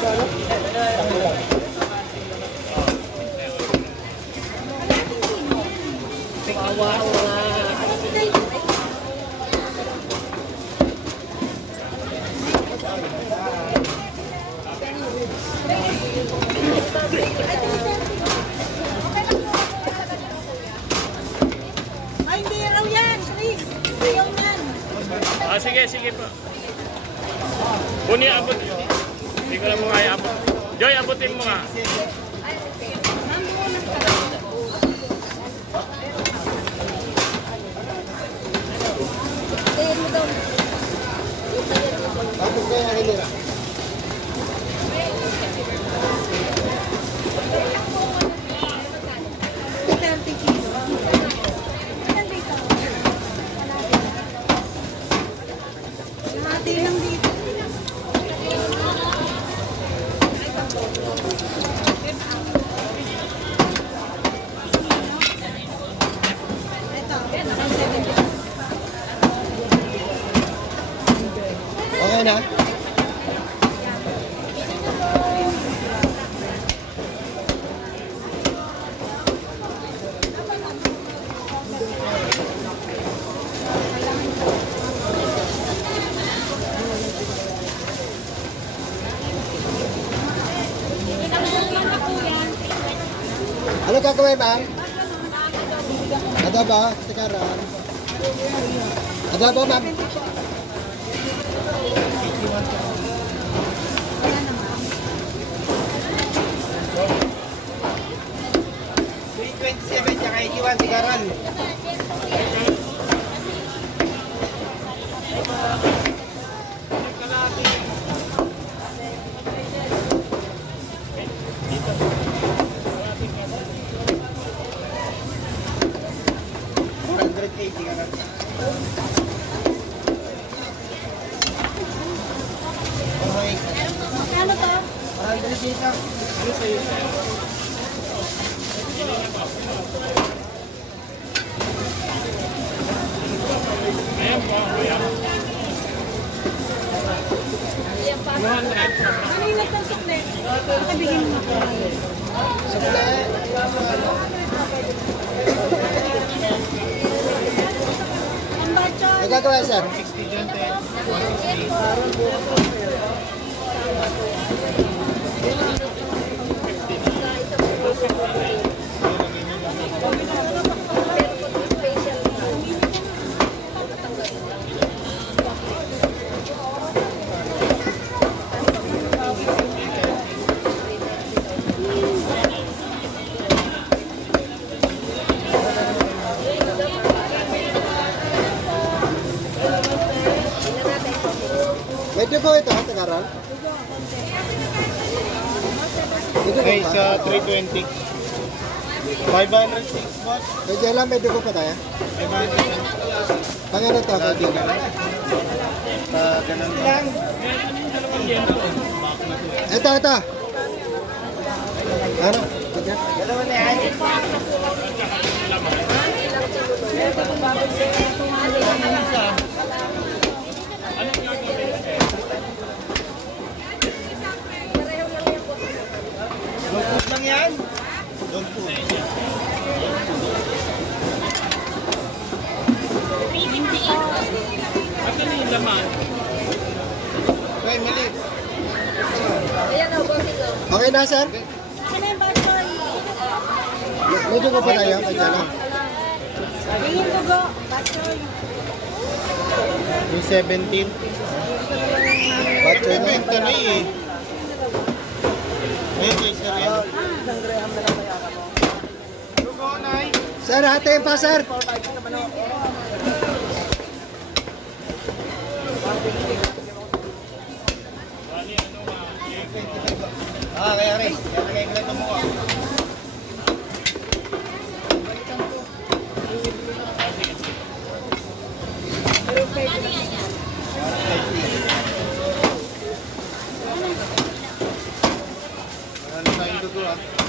Ay, hindi raw yan, Chris. Ayaw yan. Sige, sige po. Kuni, abot. Hindi ko lang mo kaya abot. Joy, abutin mo nga. Tapos kaya hilira. Hati lang dito. Okay na? Ano gagawin, ma'am? Adobo, tikaran. Adobo, ma'am. $3.27 tsaka 81 tikaran. Ano to? Ano sa'yo, sir? Ayan po, ayan. 200. Ano yung nagtasukli? Nakabigyan mo ako. Ang bacho. Ano gagawin, sir? 60 dyan, 160. May dugo ito, tikaran? Okay, sa 320. 506 boss. Medyo lang, may dugo pa tayo. 500. Pang ano to? Ganun lang. Ito. Ano? Ito. Dalawa na yan. Dog food lang yan. Dog food. Ito na yung laman. Okay, mali. Okay na, sir? Ano yung bacho? May dugo pa tayo, medyo lang. Tingin dugo. Bacho. Yung 17. Bacho na. Bibenta na eh. Ayun, may isa rin. Dugo, Nay. Sir, hatiin pa, sir. Kaya rin. Kaya ko lang ito mo. Ano tayong dugo ah?